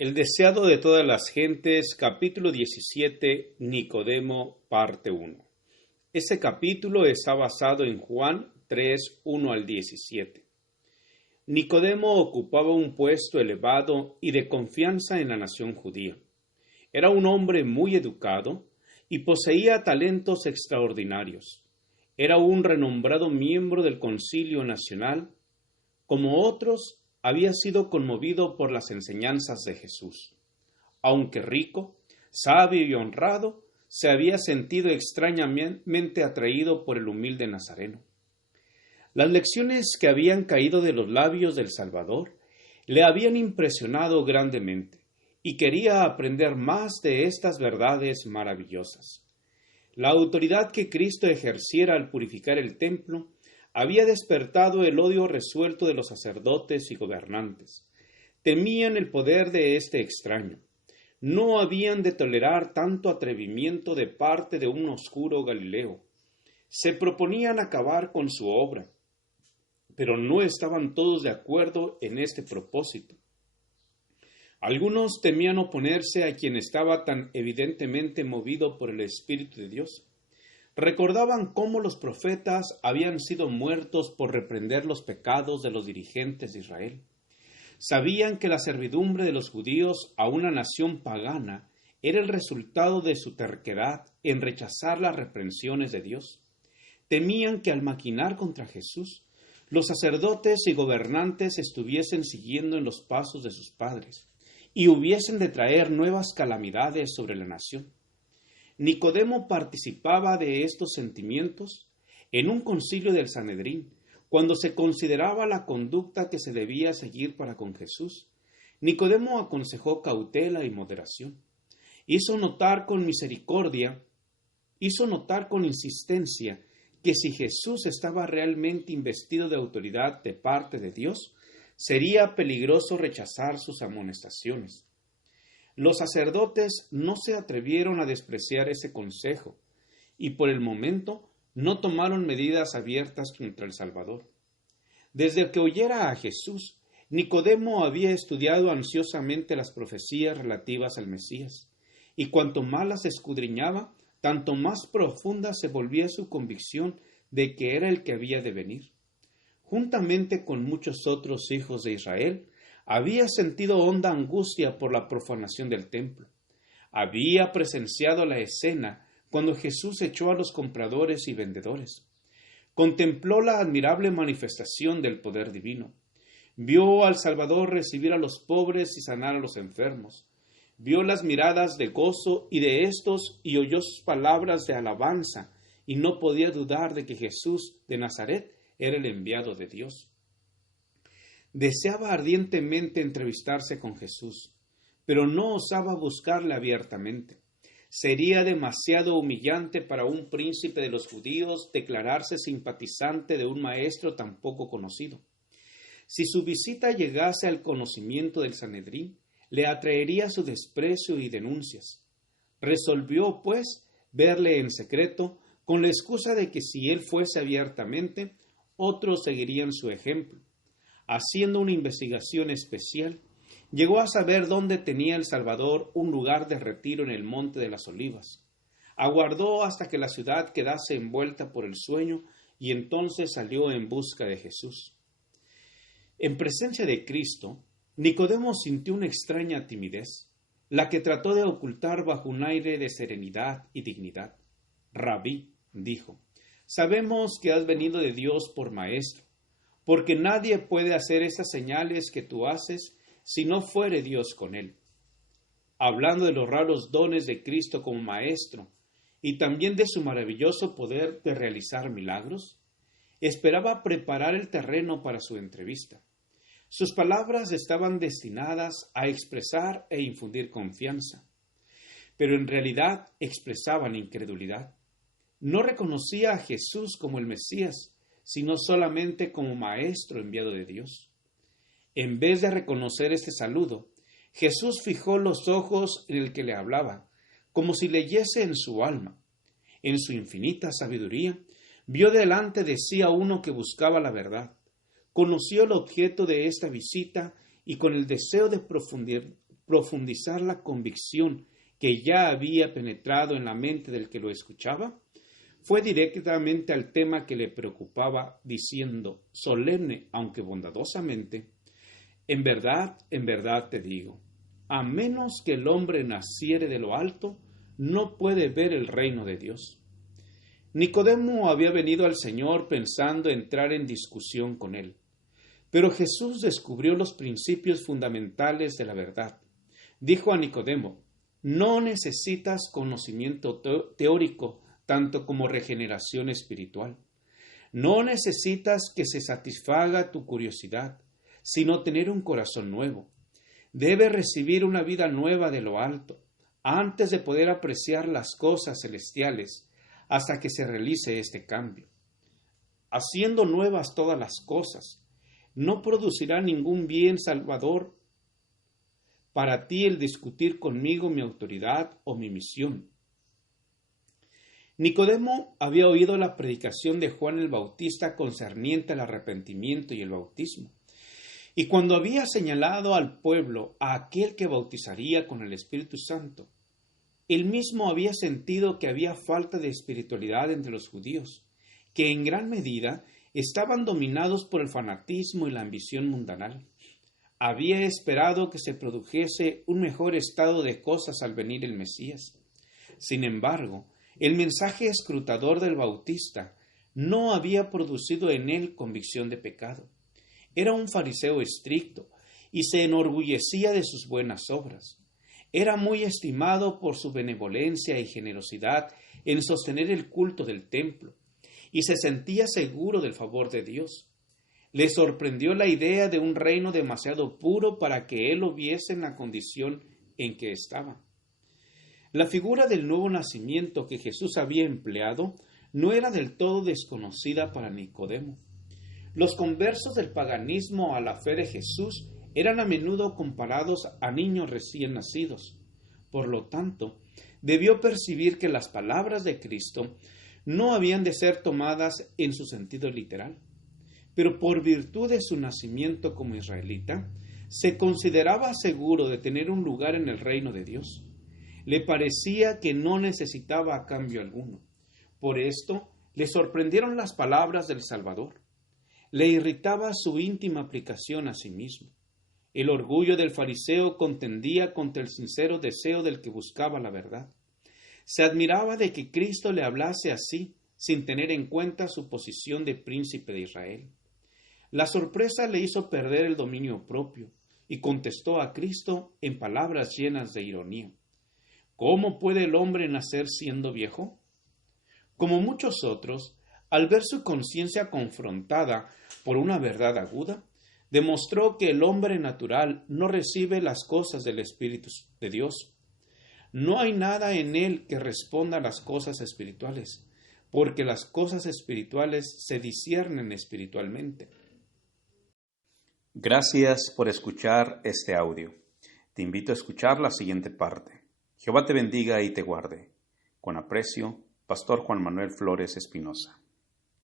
El deseado de todas las gentes, capítulo 17, Nicodemo, parte 1. Ese capítulo está basado en Juan 3, 1 al 17. Nicodemo ocupaba un puesto elevado y de confianza en la nación judía. Era un hombre muy educado y poseía talentos extraordinarios. Era un renombrado miembro del Concilio Nacional. Como otros, había sido conmovido por las enseñanzas de Jesús. Aunque rico, sabio y honrado, se había sentido extrañamente atraído por el humilde Nazareno. Las lecciones que habían caído de los labios del Salvador le habían impresionado grandemente y quería aprender más de estas verdades maravillosas. La autoridad que Cristo ejerciera al purificar el templo había despertado el odio resuelto de los sacerdotes y gobernantes. Temían el poder de este extraño. No habían de tolerar tanto atrevimiento de parte de un oscuro Galileo. Se proponían acabar con su obra, pero no estaban todos de acuerdo en este propósito. Algunos temían oponerse a quien estaba tan evidentemente movido por el Espíritu de Dios. Recordaban cómo los profetas habían sido muertos por reprender los pecados de los dirigentes de Israel. Sabían que la servidumbre de los judíos a una nación pagana era el resultado de su terquedad en rechazar las reprensiones de Dios. Temían que al maquinar contra Jesús, los sacerdotes y gobernantes estuviesen siguiendo en los pasos de sus padres y hubiesen de traer nuevas calamidades sobre la nación. Nicodemo participaba de estos sentimientos en un concilio del Sanedrín, cuando se consideraba la conducta que se debía seguir para con Jesús. Nicodemo aconsejó cautela y moderación. Hizo notar con insistencia, que si Jesús estaba realmente investido de autoridad de parte de Dios, sería peligroso rechazar sus amonestaciones. Los sacerdotes no se atrevieron a despreciar ese consejo y por el momento no tomaron medidas abiertas contra el Salvador. Desde que oyera a Jesús, Nicodemo había estudiado ansiosamente las profecías relativas al Mesías, y cuanto más las escudriñaba, tanto más profunda se volvía su convicción de que era el que había de venir. Juntamente con muchos otros hijos de Israel, había sentido honda angustia por la profanación del templo. Había presenciado la escena cuando Jesús echó a los compradores y vendedores. Contempló la admirable manifestación del poder divino. Vio al Salvador recibir a los pobres y sanar a los enfermos. Vio las miradas de gozo y de estos y oyó sus palabras de alabanza y no podía dudar de que Jesús de Nazaret era el enviado de Dios. Deseaba ardientemente entrevistarse con Jesús, pero no osaba buscarle abiertamente. Sería demasiado humillante para un príncipe de los judíos declararse simpatizante de un maestro tan poco conocido. Si su visita llegase al conocimiento del Sanedrín, le atraería su desprecio y denuncias. Resolvió, pues, verle en secreto, con la excusa de que si él fuese abiertamente, otros seguirían su ejemplo. Haciendo una investigación especial, llegó a saber dónde tenía el Salvador un lugar de retiro en el Monte de las Olivas. Aguardó hasta que la ciudad quedase envuelta por el sueño y entonces salió en busca de Jesús. En presencia de Cristo, Nicodemo sintió una extraña timidez, la que trató de ocultar bajo un aire de serenidad y dignidad. Rabí, dijo, sabemos que has venido de Dios por maestro, porque nadie puede hacer esas señales que tú haces si no fuere Dios con él. Hablando de los raros dones de Cristo como maestro y también de su maravilloso poder de realizar milagros, esperaba preparar el terreno para su entrevista. Sus palabras estaban destinadas a expresar e infundir confianza, pero en realidad expresaban incredulidad. No reconocía a Jesús como el Mesías, sino solamente como maestro enviado de Dios. En vez de reconocer este saludo, Jesús fijó los ojos en el que le hablaba, como si leyese en su alma. En su infinita sabiduría, vio delante de sí a uno que buscaba la verdad. Conoció el objeto de esta visita y con el deseo de profundizar la convicción que ya había penetrado en la mente del que lo escuchaba, fue directamente al tema que le preocupaba, diciendo, solemne aunque bondadosamente, en verdad te digo, a menos que el hombre naciere de lo alto, no puede ver el reino de Dios. Nicodemo había venido al Señor pensando entrar en discusión con él, pero Jesús descubrió los principios fundamentales de la verdad. Dijo a Nicodemo, no necesitas conocimiento teórico, tanto como regeneración espiritual. No necesitas que se satisfaga tu curiosidad, sino tener un corazón nuevo. Debes recibir una vida nueva de lo alto, antes de poder apreciar las cosas celestiales, hasta que se realice este cambio. Haciendo nuevas todas las cosas, no producirá ningún bien salvador para ti el discutir conmigo mi autoridad o mi misión. Nicodemo había oído la predicación de Juan el Bautista concerniente al arrepentimiento y el bautismo, y cuando había señalado al pueblo a aquel que bautizaría con el Espíritu Santo, él mismo había sentido que había falta de espiritualidad entre los judíos, que en gran medida estaban dominados por el fanatismo y la ambición mundanal. Había esperado que se produjese un mejor estado de cosas al venir el Mesías. Sin embargo, el mensaje escrutador del Bautista no había producido en él convicción de pecado. Era un fariseo estricto y se enorgullecía de sus buenas obras. Era muy estimado por su benevolencia y generosidad en sostener el culto del templo, y se sentía seguro del favor de Dios. Le sorprendió la idea de un reino demasiado puro para que él lo viese en la condición en que estaba. La figura del nuevo nacimiento que Jesús había empleado no era del todo desconocida para Nicodemo. Los conversos del paganismo a la fe de Jesús eran a menudo comparados a niños recién nacidos. Por lo tanto, debió percibir que las palabras de Cristo no habían de ser tomadas en su sentido literal. Pero por virtud de su nacimiento como israelita, se consideraba seguro de tener un lugar en el reino de Dios. Le parecía que no necesitaba cambio alguno. Por esto, le sorprendieron las palabras del Salvador. Le irritaba su íntima aplicación a sí mismo. El orgullo del fariseo contendía contra el sincero deseo del que buscaba la verdad. Se admiraba de que Cristo le hablase así, sin tener en cuenta su posición de príncipe de Israel. La sorpresa le hizo perder el dominio propio y contestó a Cristo en palabras llenas de ironía. ¿Cómo puede el hombre nacer siendo viejo? Como muchos otros, al ver su conciencia confrontada por una verdad aguda, demostró que el hombre natural no recibe las cosas del Espíritu de Dios. No hay nada en él que responda a las cosas espirituales, porque las cosas espirituales se disciernen espiritualmente. Gracias por escuchar este audio. Te invito a escuchar la siguiente parte. Jehová te bendiga y te guarde. Con aprecio, Pastor Juan Manuel Flores Espinosa.